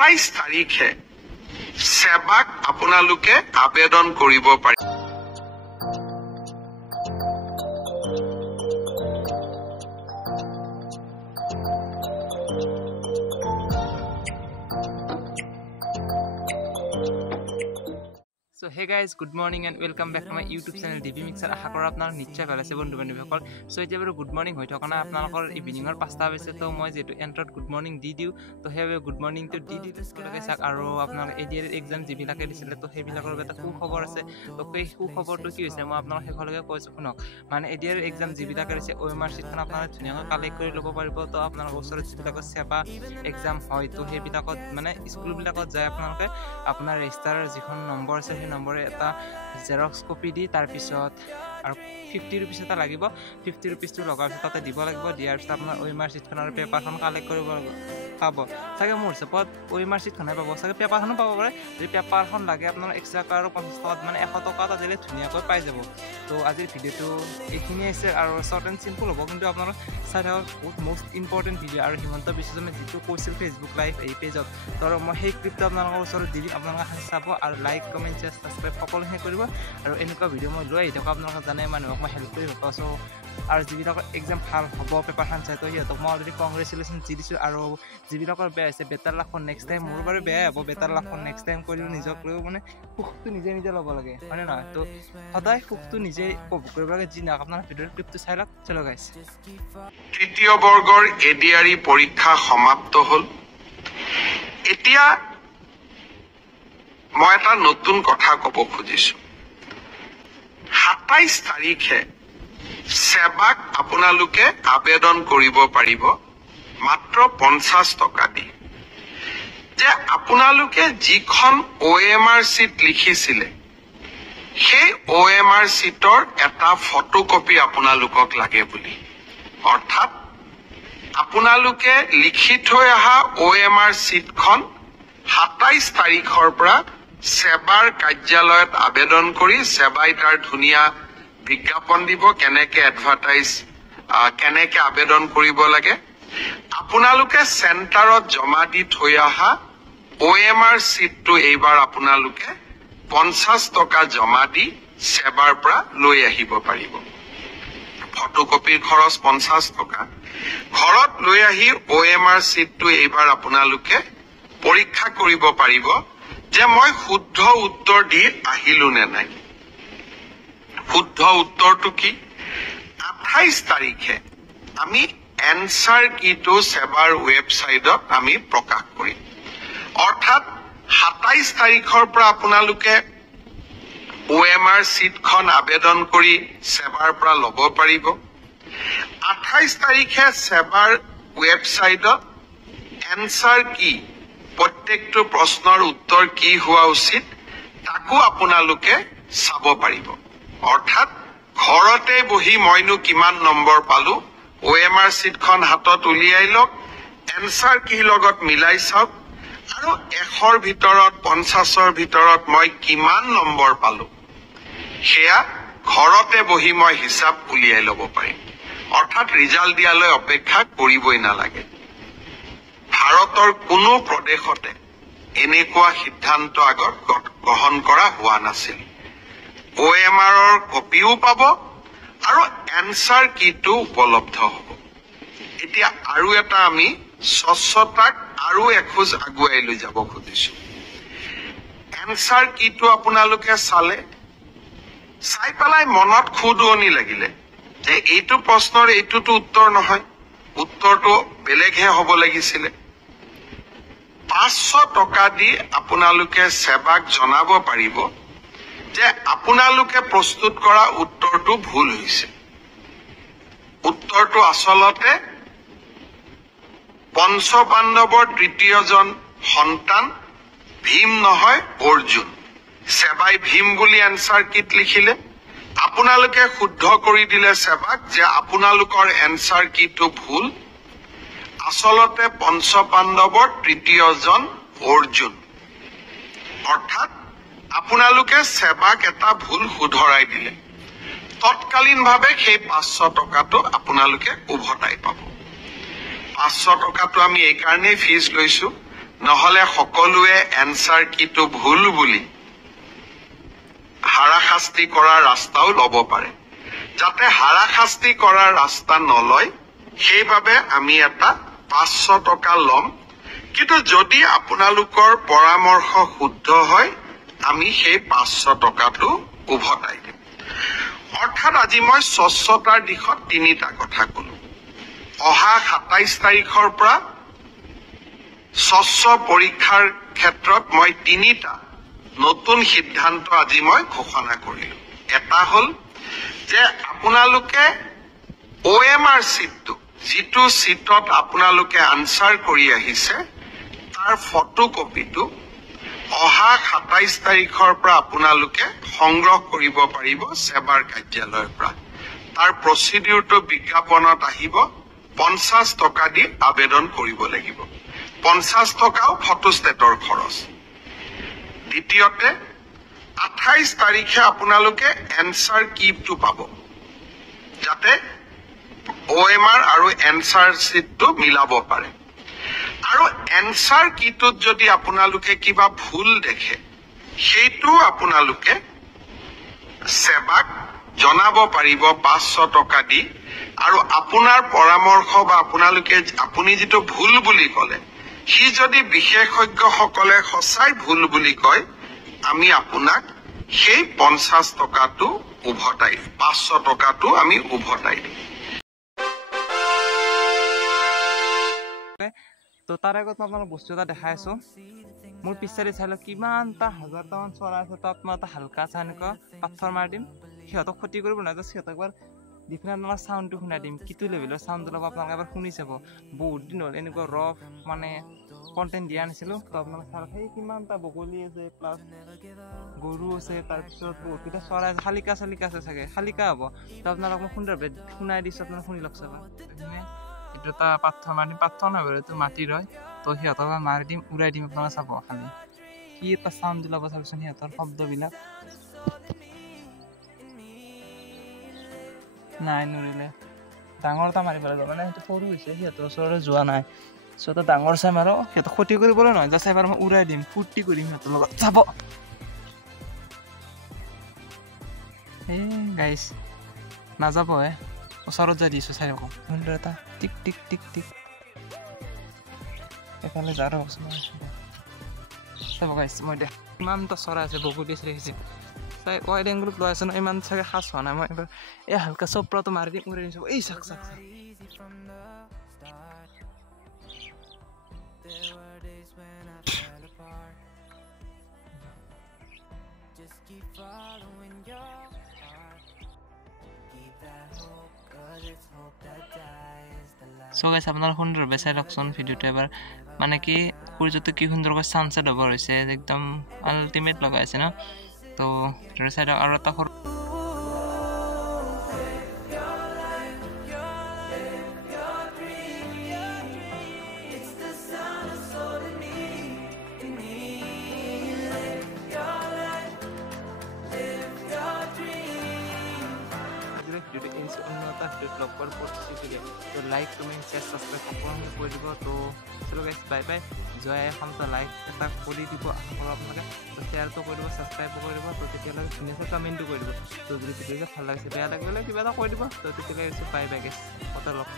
27 তাৰিখে সেৱাক আপোনালোকে আবেদন কৰিব পাৰে। So hey guys, good morning and welcome back to my YouTube channel DB Mixer. আশা কৰো আপোনালোক নিশ্চয় ভাল আছে বন্ধু বান্ধৱীসকল। সো এতিয়া বাৰু গুড মৰ্নিং হৈ থকা না আপোনালোকৰ ইভিনিঙৰ 5টা হৈছে তো মই যেটো এন্ট্ৰত গুড মৰ্নিং দি দিও তো হেবে গুড মৰ্নিং তো দি তোকে চাক আৰু আপোনালোক এডিআৰ এক্সাম যিবিলাকে দিছিলে তো সেইবিলাকৰ এটা খুব খবৰ আছে। তো সেই খুব খবৰটো কি হৈছে মই আপোনালোক শেষলৈকে কৈছো শুনক। মানে এডিআৰ এক্সাম যিবিলাকে দিছে OMR শীটখন আপোনালোকে ধুনীয়াকৈ কালেক্ট কৰি ল'ব পাৰিব। তো আপোনালোকৰ ওচৰত যিবিলাকৰ সেৱা এক্সাম হয় তো সেইবিলাকত মানে স্কুলবিলাকত যায় আপোনালোকে আপোনাৰ ৰেজিষ্টাৰৰ যিখন নম্বৰ আছে সেই নম্বৰে এটা জেৰক্স কপি দি তাৰ পিছত আৰু 50 रुपीस এটা লাগিব 50 रुपीस টো লগাৰ পিছত তাতে দিব লাগিব দিয়াৰ পিছত আপোনাৰ OMR শীটখন আৰু পেপাৰখন কালেক্ট কৰিব পাব চাগে মোৰ হিচাপত OMR শীটখনহে পাব চাগে পেপাৰখনো পাব পাৰে যদি পেপাৰখন লাগে আপোনাৰ এক্সট্ৰা আৰু 50 টকা মানে 100 টকা এটা দিলে ধুনীয়াকৈ পাই যাব তো আজিৰ ভিডিওটো এইখিনি আছে আৰু শৰ্ট এণ্ড সিম্পল হ'ব কিন্তু আপোনাৰ চাই থাকক বহুত মোষ্ট ইম্পৰ্টেণ্ট ভিডিও আৰু হিমন্ত বিশ্বজনে যিটো কৈছিল ফেচবুক লাইভ এই পেজত তো মই সেই ক্লিপটো আপোনালোকৰ ওচৰত দি দিম আপোনালোকে চাব আৰু লাইক কমেণ্ট সাবস্ক্ৰাইব সকলোহে কৰিব আৰু এনেকুৱা ভিডিও মই লৈ আহি থকা আপোনালোকে জানে মানুহক মই হেল্প কৰি পাইছো আৰু যিবিলাকৰ এক্সাম ভাল হ'ব পেপাৰখন চাই তো সিহঁতক মই অলৰেডি কংগ্ৰেচুলেশ্যন দি দিছোঁ আৰু যিবিলাকৰ বেয়া হৈছে বেটাৰ লাখ নেক্সট টাইম মোৰ বাৰু বেয়া হ'ব বেটাৰ লাখ নেক্সট টাইম কৰিও নিজক লৈ মানে সুখটো নিজে নিজে ল'ব লাগে হয়নে নহয় তো সদায় সুখটো নিজে উপভোগ কৰিব লাগে যি না আপোনাৰ ভিডিঅ'ৰ ক্লিপটো চাই লওক চলো গাইছ তৃতীয় বৰ্গৰ এডিআৰই পৰীক্ষা সমাপ্ত হ'ল এতিয়া মই এটা নতুন কথা ক'ব খুজিছো 27 তাৰিখে সেৱাক আপোনালোকে আবেদন কৰিব পাৰিব মাত্ৰ 50 টকা দি যে আপোনালোকে যিখন OMR শীট লিখিছিলে সেই OMR শীটৰ এটা ফটোকপি আপোনালোকক লাগে বুলি অৰ্থাৎ আপোনালোকে লিখি থৈ অহা OMR শীটখন 27 তাৰিখৰ পৰা সেৱাৰ কাৰ্যালয়ত আবেদন কৰি সেৱাই তাৰ ধুনীয়া বিজ্ঞাপন দিব কেনেকে এডভাৰটাইজ কেনেকে আবেদন কৰিব লাগে আপোনালোকে চেণ্টাৰত জমা দি থৈ অহা OMR শীটটো এইবাৰ আপোনালোকে 50 টকা জমা দি সেৱাৰ পৰা লৈ আহিব পাৰিব ফটোকপিৰ খৰচ 50 টকা ঘৰত লৈ আহি OMR শীটটো এইবাৰ আপোনালোকে পৰীক্ষা কৰিব পাৰিব যে মই শুদ্ধ উত্তৰ দি আহিলো নে নাই শুদ্ধ উত্তৰটো কি 28 তাৰিখে আমি এনসাৰ কিটো সেৱাৰ ৱেবসাইটত আমি প্ৰকাশ কৰিম অৰ্থাৎ 27 তাৰিখৰ পৰা আপোনালোকে OMR শীটখন আবেদন কৰি সেৱাৰ পৰা ল'ব পাৰিব 28 তাৰিখে সেৱাৰ ৱেবসাইটত এনসাৰ কি প্ৰত্যেকটো প্ৰশ্নৰ উত্তৰ কি হোৱা উচিত তাকো আপোনালোকে চাব পাৰিব অৰ্থাৎ ঘৰতে বহি মইনো কিমান নম্বৰ পালো OMR শীটখন হাতত উলিয়াই লওক এনসাৰ কি লগত মিলাই চাওক আৰু 100ৰ ভিতৰত 50ৰ ভিতৰত মই কিমান নম্বৰ পালো সেয়া ঘৰতে বহি মই হিচাপ উলিয়াই ল'ব পাৰিম অৰ্থাৎ ৰিজাল্ট দিয়ালৈ অপেক্ষা কৰিবই নালাগে ভাৰতৰ কোনো প্ৰদেশতে এনেকুৱা সিদ্ধান্ত আগত গ্ৰহণ কৰা হোৱা নাছিল OMRৰ কপিও পাব আৰু এনসাৰ কিটো উপলব্ধ হ'ব এতিয়া আৰু এটা আমি স্বচ্ছতাক আৰু এখোজ আগুৱাই লৈ যাব খুজিছো এনসাৰ কিটো আপোনালোকে চাই পেলাই মনত খুদুৱনি লাগিলে যে এইটো প্ৰশ্নৰ এইটোতো উত্তৰ নহয় উত্তৰটো বেলেগহে হ'ব লাগিছিলে 500 টকা দি আপোনালোকে সেৱাক জনাব পাৰিব যে আপোনালোকে প্ৰস্তুত কৰা উত্তৰটো ভুল হৈছে উত্তৰটো আসলতে পঞ্চপাণ্ডৱৰ তৃতীয়জন সন্তান ভীম নহয় অৰ্জুন সেৱাই ভীম বুলি এনসাৰ কিট লিখিলে আপোনালোকে শুদ্ধ কৰি দিলে সেৱাক যে আপোনালোকৰ এনসাৰ কিটো ভুল আসলতে পঞ্চপাণ্ডৱৰ তৃতীয়জন অৰ্জুন অৰ্থাৎ আপোনালোকে সেৱাক এটা ভুল শুধৰাই দিলে তৎকালীনভাৱে সেই 500 টকাটো আপোনালোকে উভতাই পাব 500 টকাটো আমি এই কাৰণে ফিজ লৈছো নহলে সকলোৱে এনসাৰ কিটো ভুল বুলি হাৰাশাস্তি কৰাৰ ৰাস্তাও ল'ব পাৰে যাতে হাৰাশাস্তি কৰাৰ ৰাস্তা নলয় সেইভাবে আমি এটা 500 টকা ল'ম কিন্তু যদি আপোনালোকৰ পৰামৰ্শ শুদ্ধ হয় আমি সেই 500 টকাটো উভতাই দিম অৰ্থাৎ আজি মই স্বচ্ছতাৰ দিশত তিনিটা কথা ক'লো অহা 27 তাৰিখৰ পৰা স্বচ্ছ পৰীক্ষাৰ ক্ষেত্ৰত মই তিনিটা নতুন সিদ্ধান্ত আজি মই ঘোষণা কৰিলো এটা হল যে আপোনালোকে OMR সিটটো যিটো সিটত আপোনালোকে আনসাৰ কৰি আহিছে তাৰ ফটোকপিটো অহা 27 তাৰিখৰ পৰা আপোনালোকে সংগ্ৰহ কৰিব পাৰিব সেৱাৰ কাৰ্যালয়ৰ পৰা তাৰ প্ৰচিডিউৰটো বিজ্ঞাপনত আহিব 50 টকা দি আবেদন কৰিব লাগিব 50 টকাও ফটোষ্টেটৰ খৰচ দ্বিতীয়তে 28 তাৰিখে আপোনালোকে এনসাৰ কিটো পাব যাতে OMR আৰু এনসাৰ সিটটো মিলাব পাৰে আৰু এনসাৰ কিটোত যদি আপোনালোকে কিবা ভুল দেখে সেইটো আপোনালোকে সেৱাক জনাব পাৰিব 500 টকা দি আৰু আপোনাৰ পৰামৰ্শ বা আপুনি যেটো ভুল বুলি ক'লে সি যদি বিশেষজ্ঞসকলে সঁচাই ভুল বুলি কয় আমি আপোনাক সেই 50 টকাটো উভতাই 500 টকাটো আমি উভতাই দিম তো তাৰ আগত মই আপোনাক বস্তু এটা দেখাই আছো মোৰ পিছাৰি চাইলো কিমানটা হাজাৰটামান চৰাই আছে তাত মই এটা হালকা চাই এনেকুৱা পাথৰ মাৰি দিম সিহঁতক ক্ষতি কৰিব নাযায় সিহঁতক এবাৰ ডিফাৰেণ্ট চাউণ্ডটো শুনাই দিম কিটো লেভেলৰ চাউণ্ড ল'ব আপোনালোকে এবাৰ শুনি চাব বহুত দিন হ'ল এনেকুৱা ৰফ মানে কণ্টেণ্ট দিয়া নাছিলো তো আপোনালোকে চাওক সেই কিমানটা বগলী আছে প্লাছ গৰু আছে তাৰপিছত বহুতকেইটা চৰাই আছে শালিকা আছে চাগে শালিকা হ'ব তো আপোনালোক মই সুন্দৰভাৱে শুনাই দিছোঁ আপোনালোকে শুনি লওক চাবা এইটো এটা পাথৰ মাৰি দিম পাথৰ নহয় বাৰু এইটো মাটিৰ হয় তো সিহঁতক মাৰি দিম উৰাই দিম আপোনালোকে চাব খালি কি এটা চাউণ্ড ওলাব চাবচোন সিহঁতৰ শব্দবিলাক নাই নৰিলে ডাঙৰ এটা মাৰিব লাগিব মানে সেইটো সৰু হৈছে সিহঁতৰ ওচৰলৈ যোৱা নাই চ' তো ডাঙৰ চাই মাৰো সিহঁতক ক্ষতি কৰিবলৈ নহয় জাষ্ট এবাৰ মই উৰাই দিম ফূৰ্তি কৰিম সিহঁতৰ লগত যাব এই গাইছ নাযাব ওচৰত যাই দিছোঁ চাই আকৌ সুন্দৰ এটা টিক টিক টিক টিক এফালে যা ৰ'ব চাব গাইছ মই দেখ ইমানটা চৰাই আছে বগলী ৰাখিছে চাই ৱাইড এংগুলত লৈ আছে ন ইমান চাগে সাজ হোৱা নাই মই এবাৰ এই হালকা চপৰাটো মাৰি দিম উৰাই দিম এই চাক চাক সো গাইছ আপোনাৰ সুন্দৰভাৱে চাই লওকচোন ভিডিঅ'টো এবাৰ মানে কি সূৰ্যটো কি সুন্দৰকৈ ছানছেট হ'ব হৈছে একদম আল্টিমেট লগাইছে ন তো চাইডক আৰু এটা तो लाइक कमेंट शेयर सब्सक्राइब সকলোকে কৰি দিব তো চলো গাইছ বাই বাই জয় এখন তো লাইক এটা কৰি দিব আশা কৰোঁ আপোনালোকে তো শ্বেয়াৰটো কৰি দিব ছাবস্ক্ৰাইবো কৰি দিব তো তেতিয়ালৈকে ধুনীয়াকৈ কমেণ্টটো কৰি দিব তো যদি ভিডিঅ'টো ভাল লাগিছে বেয়া লাগিলে কিবা এটা কৰি দিব তো তেতিয়ালৈকে বাই বাই গাইছ কথা লওক